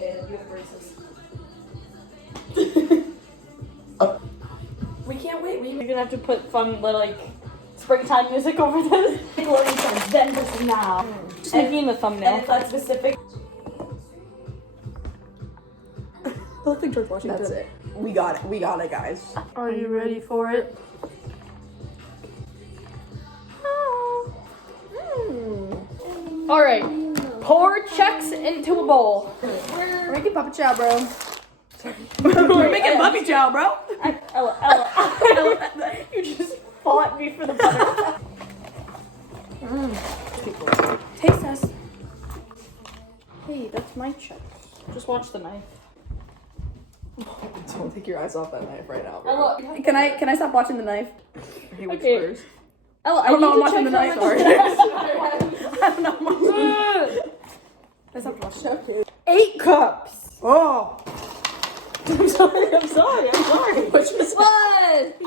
Okay, you have braces. We can't wait. We're gonna have to put fun, like, springtime music over this. Then versus now. Just making the thumbnail. And if that's specific. I look like George Washington. That's it. We got it. We got it, guys. Are you ready for it? All right. Pour checks into a bowl. We're making puppy chow, bro. We're making puppy chow, bro. Ella, you just fought me for the butter. Taste test. Hey, that's my check. Just watch the knife. Don't take your eyes off that knife right now, bro. Ella, Can I stop watching the knife? Hey, which Okay. first? Ella, I don't know. I'm need to watching the check knife. how Sorry. much- I don't know. I'm watching. I stopped watching. 8 cups. Oh. I'm sorry. Which was What?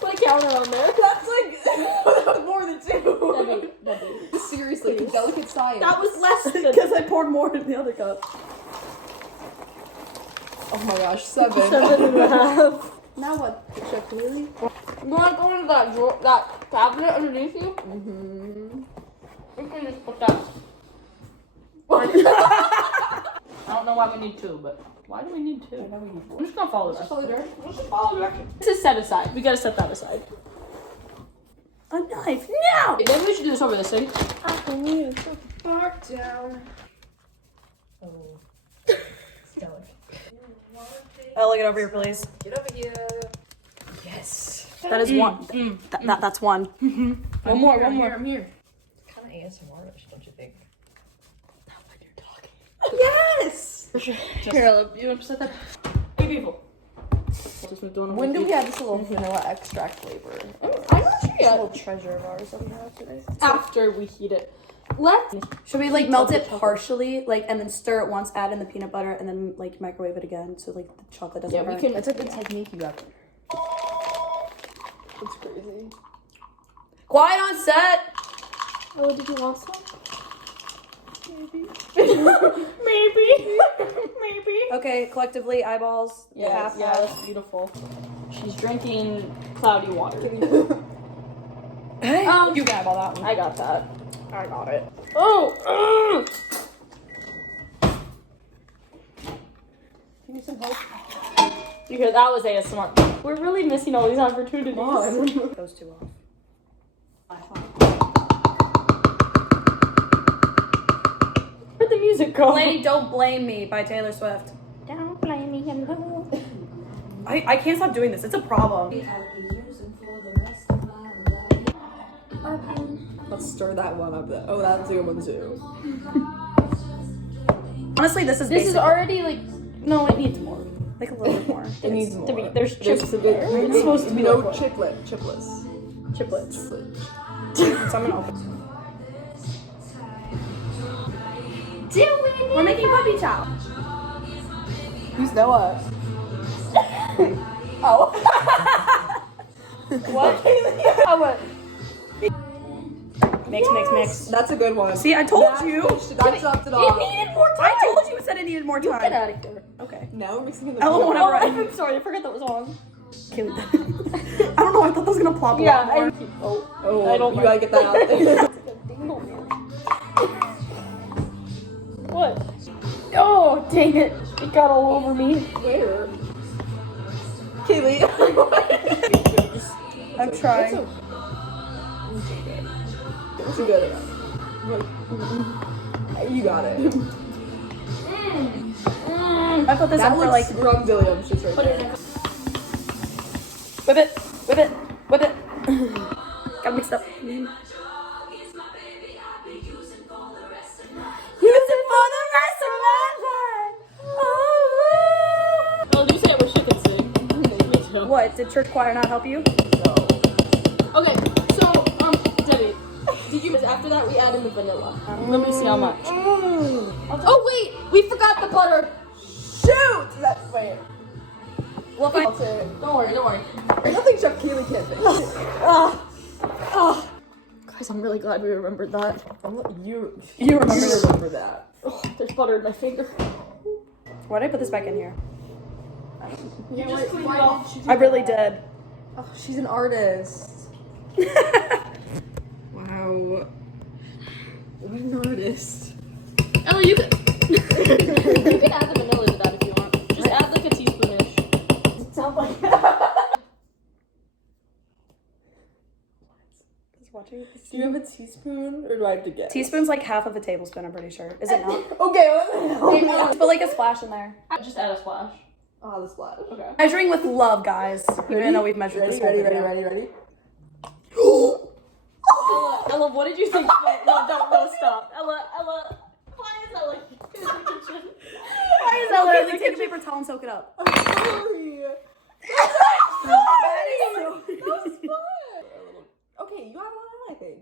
Put a counter on there. That's like that was more than 2. Debbie. Seriously, delicate science. That was less than. Because I poured more in the other cup. Oh my gosh, 7. 7.5. Now what? Chef Lily? You want to go into that drawer, that cabinet underneath you? Mm-hmm. You can just put that. I don't know why we need 2, but why do we need 2? I'm just gonna follow this. Let's just follow directions. This is set aside. We gotta set that aside. A knife? No! Maybe we should do this over this thing. Mark down. Oh. Stellar. Ella, get over here, please. Get over here. Yes. That is one. That's one. One more. I'm here. It's kind of ASMR-ish, don't you think? Not when you're talking. Yes! Here, Ella, you want to set that? Hey, people. When do we have this little vanilla extract flavor? I'm not sure This yet. little treasure of ours that we have today. After we heat it. Let's. Should we like melt it partially, like, and then stir it once, add in the peanut butter, and then like microwave it again, so like the chocolate doesn't burn? we can. That's a good technique you got. That's crazy. Quiet on set. Oh, did you want some? Maybe. Maybe. Okay, collectively eyeballs. Yes, half. that's beautiful. She's drinking cloudy water. You can eyeball that one. I got that. I got it. Oh! Give me some hope. You hear that was ASMR. We're really missing all these opportunities. Those two off. Where'd the music go? Lady, Don't Blame Me by Taylor Swift. Don't blame me. I can't stop doing this. It's a problem. Let's stir that one up. Oh, that's a good one too. Honestly, this is This is basic. already like. No, it needs more. Like a little bit more. It needs To more. be, there's chips in there. It's It's supposed to be no like what? chiplets. Chiplets. So I'm gonna open. We're making puppy chow. Who's Noah? Oh. What? I went. Mix. That's a good one. See, I told you. That stopped it It off. needed more time. I told you it said it needed more time. Get out of here. Okay. Now we're mixing in the Ella peanut won't butter. have right. I'm sorry. I forgot that was on. I don't know. I thought that was gonna plop a lot more. Oh, I don't you like- gotta get that out there. What? Oh, dang it. It got all over me. Where? Kaylee. I'm trying. Too good enough. You got it. I put this That on for like. looks scrumdiddlyumptious right Put it there. in. Whip it. Gotta mix it up. Use it for the rest of my life. Oh, you say I wish I could sing. Me too. What? Did church choir not help you? Okay, so, Debbie, did you, after that we add in the vanilla. Let me see how much. Oh, wait, we forgot the butter. Shoot! Wait. Well, if I. I'll say it. Don't worry. There's nothing Chef Kaylee can't fix. Guys, I'm really glad we remembered that. You You remember. remember that. Oh, there's butter in my finger. Why did I put this back in here? You just cleaned it off. I really did. Oh, she's an artist. Wow. What an artist. Ella, you can you can add the vanilla to that if you want. Just add like a teaspoonish. It sounds like Watching. Do you have a teaspoon or do I have to guess? Teaspoon's like half of a tablespoon, I'm pretty sure. Is it not? Okay, what the hell? Just put like a splash in there. Just add a splash. Oh, the splash. Okay. Measuring with love, guys. You didn't know we've measured Ready, this whole ready, video. ready. Ella, what did you think? No, stop. Ella, why is Ella in the kitchen? Why is that literally take a paper towel and soak it up? I'm sorry. That was fun. Okay, you have one, I think.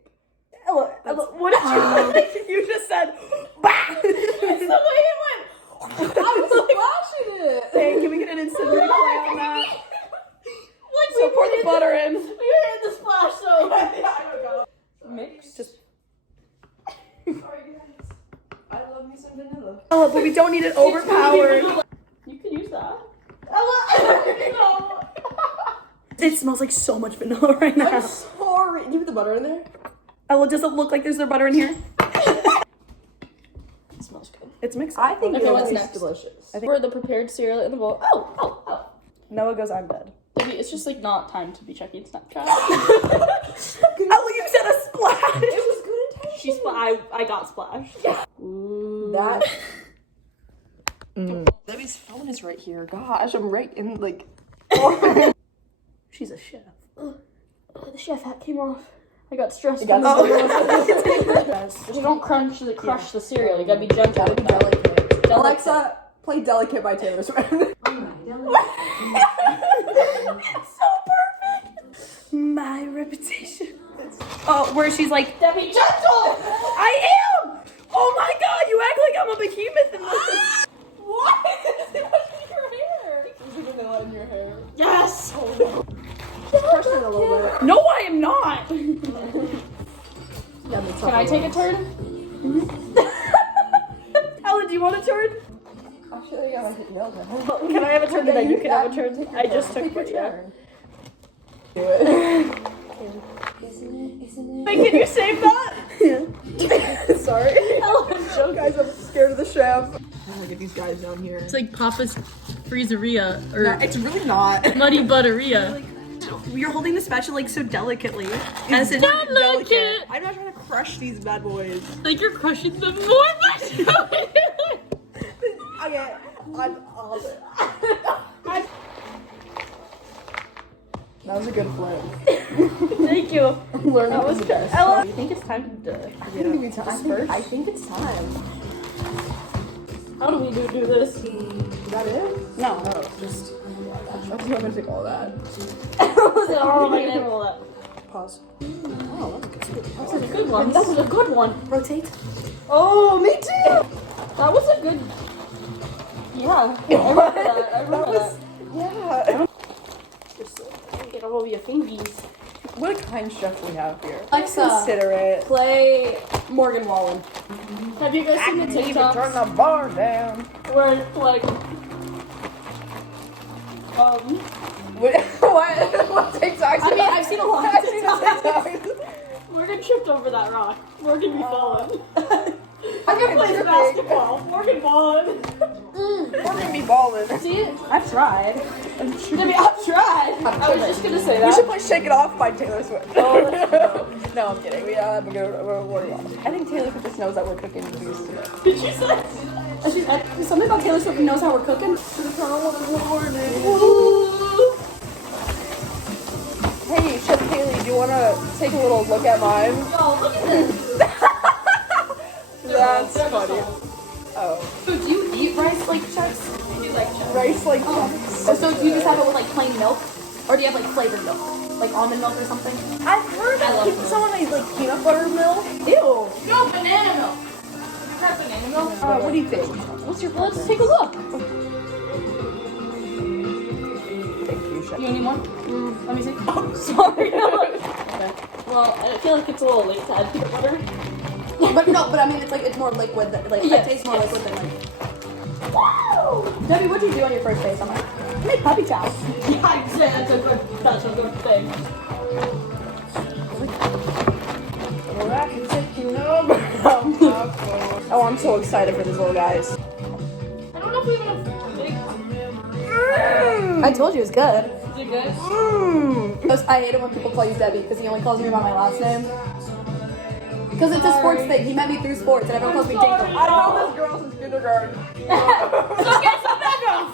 Ella, what did you you just said? Bah! It's the way it went. I was splashing it. Hey, can we get an instant replay on that? Like, So pour the butter in. We heard the splash, so Mix. Just. Sorry, guys. I love me some vanilla. Oh, but we don't need it overpowered. You can use that. Ella, no. It smells like so much vanilla right now. I'm sorry. You put the butter in there? Ella, does it look like there's no butter in here? It smells good. It's mixed. I think Okay, it what's tastes next? delicious. For the prepared cereal in the bowl. Oh. Noah goes, I'm dead. Maybe it's just like not time to be checking Snapchat. Ella, you said a splash. It was good intention. I got splashed. Ooh. That. Debbie's phone is right here. Gosh, I'm right in like. She's a chef. The chef hat came off. I got stressed. You got Just don't crush the cereal. You gotta be gentle. Gotta be delicate. Delicate. Alexa, play "Delicate" by Taylor Swift. It's so perfect. My reputation. Oh, where she's like, Debbie, gentle. I am. Oh my God, you act like I'm a behemoth in this. What? It's in your hair. There's a vanilla in your hair. Yes. Crush it a little bit. No, I am not. Yeah, the Can I take a turn? Ella, do you want a turn? Actually, I might take nails now. Can I have a turn and then you can have a turn? I just took Take your my yeah. turn. Do it. Wait, can you save that? Sorry. Guys, I'm scared of the chef. I'm gonna get these guys down here. It's like Papa's Freezeria or No, it's really not. Muddy Butteria. You're holding the spatula like so delicately. As in Delicate. I'm not trying to crush these bad boys. Like you're crushing them more much. Okay, I'm off it. That was a good flip. Thank you. Learn that was good. Ella. Do you think it's time to I think it's time. How do we do this? Is that it? No. Oh, just. I'm gonna take all that. Oh my god. Pause. Oh, that's good. That was a good one. That was a good one. Rotate. Oh, me too. That was a good. Yeah. I remember that. I remember that. Yeah. Just get all over your fingies. What a kind chef we have here. Alexa. Considerate. Play Morgan Wallen. Have you guys seen the Turn TikToks the bar down. where it's like What TikToks? I mean, I've seen a lot of I've seen the TikToks. TikToks. Morgan tripped over that rock. Morgan be falling. I'm Morgan plays basketball. Morgan balling. We're gonna be balling. See? I've tried. I mean, I've tried. I was just gonna say We that. should play "Shake It Off" by Taylor Swift. Oh, No, I'm kidding. We're I think Taylor Swift just knows that we're cooking these today. Did you say? Something about Taylor Swift knows how we're cooking. Hey, Chef Kaylee, do you want to take a little look at mine? Oh, look at this. That's funny. Oh, So do you eat rice like checks? I do like chess. rice like Oh, so do you just have it with like plain milk? Or do you have like flavored milk? Like almond milk or something? I've heard I love that someone made like peanut butter milk. Ew. No, banana milk. You tried banana milk? What do you think? What's your Let's take a look. Thank you, Chef. You need more? Let me see. Oh, sorry. Okay. Well, I feel like it's a little late to add peanut butter. But no, but I mean it's like it's more liquid. It tastes more liquid than like. Wow! Debbie, what'd you do on your first day? Summer? I made puppy chow. Yeah, I'd say that's a good thing. Oh, I'm so excited for these little guys. I don't know if we even have big. I told you it was good. Is it good? I hate it when people call you Debbie because he only calls me by my last name. Because it's a sports thing. He met me through sports and everyone calls me Jacob. I know this girl since kindergarten. So get some backup.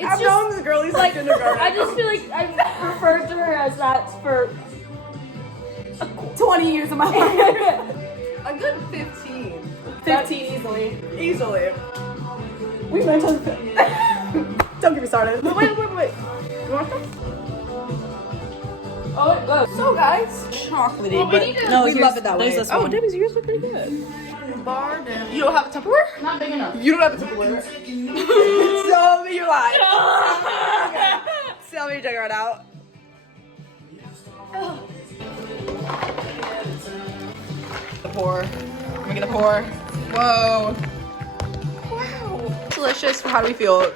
I've known this girl since kindergarten. I just feel like I've referred to her as that for 20 years of my life. a good 15. 15 easily. Easily. We mentioned. Don't get me started. Wait. You want some? Oh, wait, look. So guys, chocolatey, Well, we but need to- No, we here's- love it that way. there's this Oh, one. Debbie's ears look pretty good. You don't have a Tupperware? Not big enough. You don't have a Tupperware. Tell me you're lying. Tell me you're checking it out. The pour. We're gonna pour. Whoa. Wow. Delicious. How do we feel?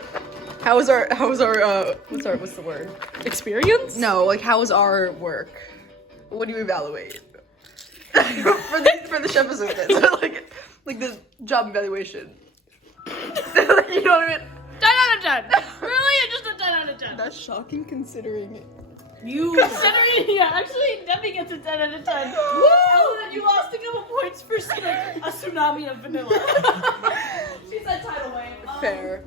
What's the word? Experience? No, like how was our work? What do you evaluate? for the chef assistant. So like the job evaluation. You know what I mean? 10 out of 10. Really? Just a 10 out of 10. That's shocking considering You considering, yeah, actually, Debbie gets a 10 out of 10. Woo! And you lost a couple points for like a tsunami of vanilla. She said tidal wave. fair.